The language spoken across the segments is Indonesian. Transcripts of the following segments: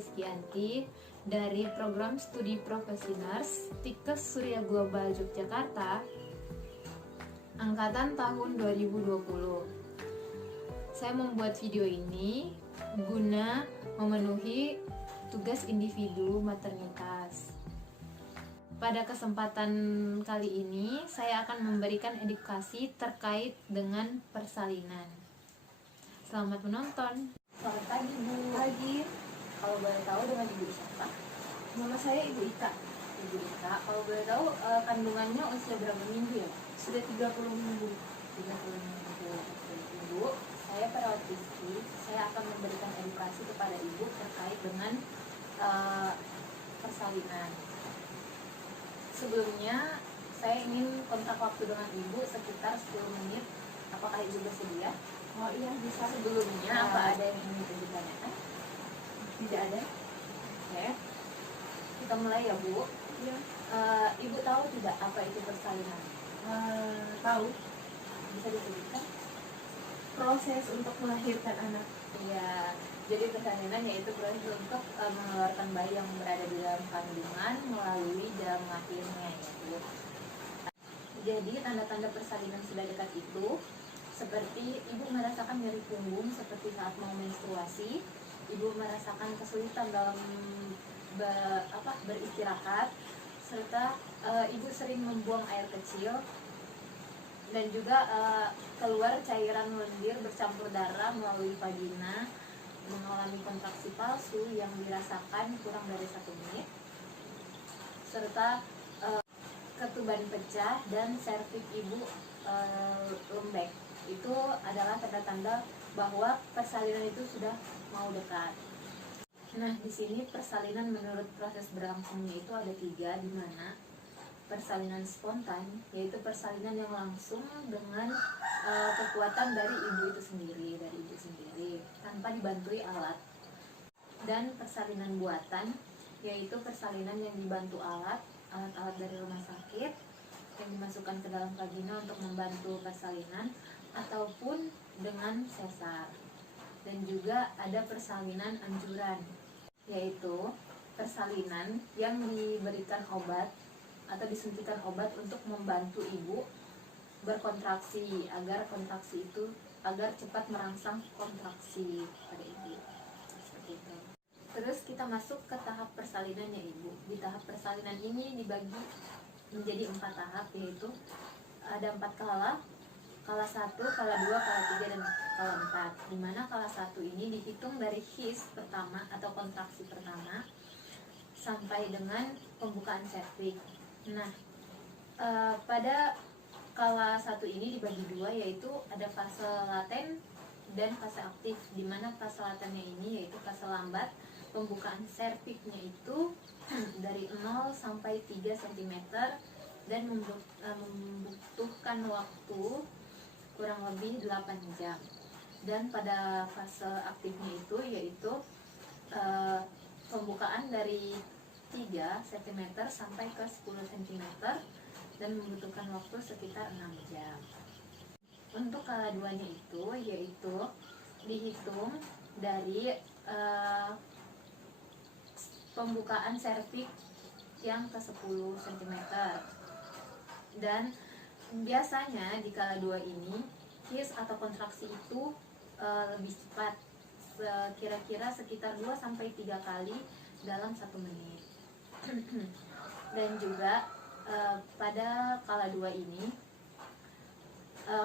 Rizkyanti dari program studi Profesi Nurse Tikes Surya Global Yogyakarta angkatan tahun 2020. Saya membuat video ini guna memenuhi tugas individu maternitas. Pada kesempatan kali ini saya akan memberikan edukasi terkait dengan persalinan. Selamat menonton. Selamat pagi, Bu. Pagi. Kalau boleh tahu dengan Ibu siapa? Nama saya Ibu Ika. Ibu Ika. Kalau boleh tahu kandungannya usia berapa minggu ya? Sudah 30 minggu. 30 minggu. Ibu, saya perawat Rizky. Saya akan memberikan edukasi kepada Ibu terkait dengan persalinan. Sebelumnya, saya ingin kontak waktu dengan Ibu sekitar 10 menit. Apakah Ibu bersedia? Oh iya, bisa. Sebelumnya, apa ada yang ingin Ibu tanyakan? Tidak ada. Oke. Kita mulai ya, Bu. Iya. Ibu tahu tidak apa itu persalinan? Tahu Bisa disebutkan? proses untuk melahirkan anak. Iya. Jadi persalinan yaitu proses untuk mengeluarkan bayi yang berada di dalam kandungan melalui jalan lahirnya, ya, Bu. Jadi tanda-tanda persalinan sudah dekat itu seperti Ibu merasakan nyeri punggung seperti saat mau menstruasi, Ibu merasakan kesulitan dalam beristirahat, serta Ibu sering membuang air kecil, dan juga keluar cairan lendir bercampur darah melalui vagina, mengalami kontraksi palsu yang dirasakan kurang dari 1 menit, serta ketuban pecah dan serviks Ibu lembek. Itu adalah tanda-tanda bahwa persalinan itu sudah mau dekat. Nah, di sini persalinan menurut proses berlangsungnya itu ada 3, di mana persalinan spontan, yaitu persalinan yang langsung dengan kekuatan dari ibu itu sendiri, tanpa dibantui alat. Dan persalinan buatan, yaitu persalinan yang dibantu alat-alat dari rumah sakit yang dimasukkan ke dalam vagina untuk membantu persalinan, ataupun dengan sesar. Dan juga ada persalinan anjuran, yaitu persalinan yang diberikan obat atau disuntikan obat untuk membantu ibu berkontraksi agar cepat merangsang kontraksi pada ibu. Seperti itu. Terus kita masuk ke tahap persalinannya ibu. Di tahap persalinan ini dibagi menjadi 4 tahap, yaitu ada 4 kala 1, kala 2, kala 3, dan kala 4. Dimana kala 1 ini dihitung dari his pertama atau kontraksi pertama sampai dengan pembukaan serviks. Nah, pada kala 1 ini dibagi 2, yaitu ada fase laten dan fase aktif. Dimana fase latennya ini yaitu fase lambat, pembukaan serviksnya itu dari 0 sampai 3 cm dan membutuhkan waktu kurang lebih 8 jam. Dan pada fase aktifnya itu yaitu pembukaan dari 3 cm sampai ke 10 cm dan membutuhkan waktu sekitar 6 jam. Untuk kala 2-nya itu yaitu dihitung dari pembukaan serviks yang ke 10 cm. Dan biasanya di kala 2 ini his atau kontraksi itu lebih cepat, kira-kira sekitar 2 sampai 3 kali dalam 1 menit. Dan juga pada kala 2 ini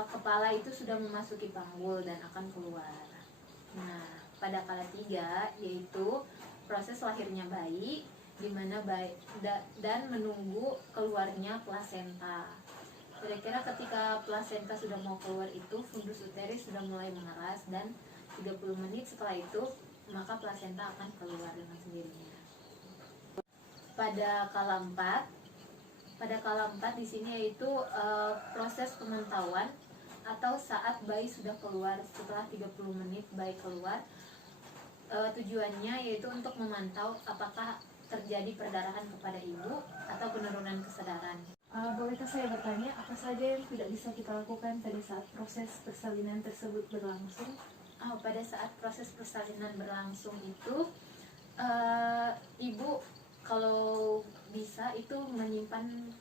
kepala itu sudah memasuki panggul dan akan keluar. Nah, pada kala 3 yaitu proses lahirnya bayi, dimana bayi dan menunggu keluarnya plasenta. Kira-kira ketika plasenta sudah mau keluar itu fundus uterus sudah mulai mengeras, dan 30 menit setelah itu maka plasenta akan keluar dengan sendirinya. Pada kala 4 di sini yaitu proses pemantauan atau saat bayi sudah keluar. Setelah 30 menit bayi keluar, tujuannya yaitu untuk memantau apakah terjadi perdarahan kepada ibu atau penurunan kesadaran. Bolehkah saya bertanya apa saja yang tidak bisa kita lakukan pada saat proses persalinan tersebut berlangsung? Pada saat proses persalinan berlangsung itu Ibu kalau bisa itu menyimpan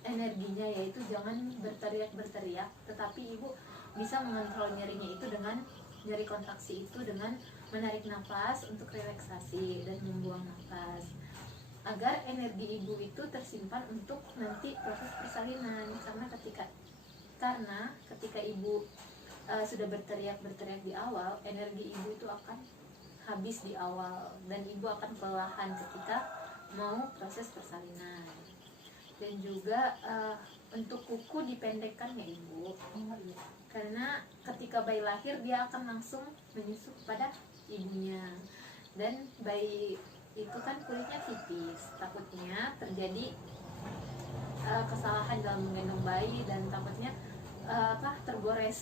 energinya, yaitu jangan berteriak-berteriak, tetapi ibu bisa mengontrol nyerinya itu dengan nyeri kontraksi itu dengan menarik nafas untuk relaksasi dan membuang nafas, agar energi ibu itu tersimpan untuk nanti proses persalinan. Karena ketika ibu sudah berteriak di awal, energi ibu itu akan habis di awal dan ibu akan kelelahan ketika mau proses persalinan. Dan juga untuk kuku dipendekkan ya ibu, karena ketika bayi lahir dia akan langsung menyusu pada ibunya, dan bayi itu kan kulitnya tipis, takutnya terjadi kesalahan dalam menggendong bayi dan takutnya tergores,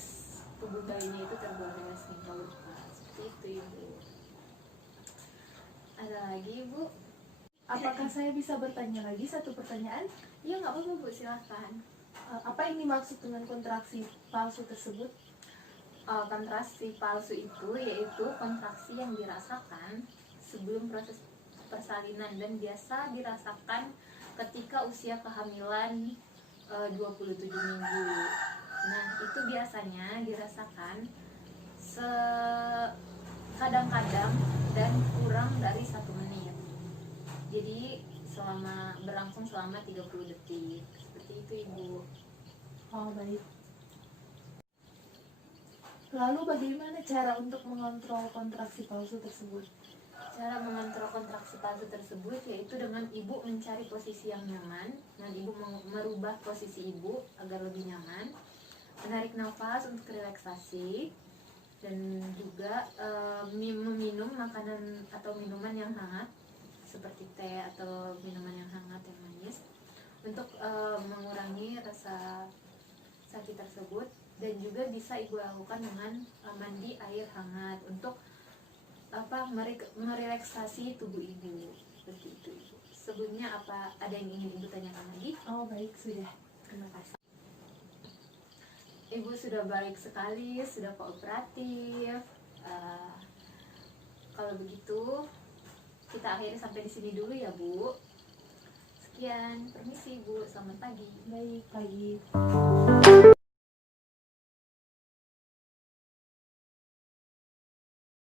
tubuh bayinya itu tergores nih kalau lupa. Seperti itu ibu. Ada lagi ibu? Apakah saya bisa bertanya lagi satu pertanyaan? Iya nggak apa-apa bu, silahkan. Apa ini maksud dengan kontraksi palsu tersebut? Kontraksi palsu itu yaitu kontraksi yang dirasakan sebelum proses persalinan dan biasa dirasakan ketika usia kehamilan 27 minggu. Nah, itu biasanya dirasakan kadang-kadang dan kurang dari 1 menit. Jadi berlangsung selama 30 detik. Seperti itu ibu. Oh baik. Lalu bagaimana cara untuk mengontrol kontraksi palsu tersebut? Cara mengontrol kontraksi palsu tersebut yaitu dengan ibu mencari posisi yang nyaman, dan ibu merubah posisi ibu agar lebih nyaman, menarik nafas untuk relaksasi, dan juga meminum makanan atau minuman yang hangat seperti teh atau minuman yang hangat yang manis untuk mengurangi rasa sakit tersebut. Dan juga bisa ibu lakukan dengan mandi air hangat untuk merelaksasi tubuh ibu. Seperti itu ibu. Sebelumnya ada yang ingin ibu tanyakan lagi? Oh baik, sudah. Terima kasih. Ibu sudah baik sekali, sudah kooperatif. Kalau begitu kita akhiri sampai di sini dulu ya bu. Sekian, permisi bu, selamat pagi. Baik, pagi.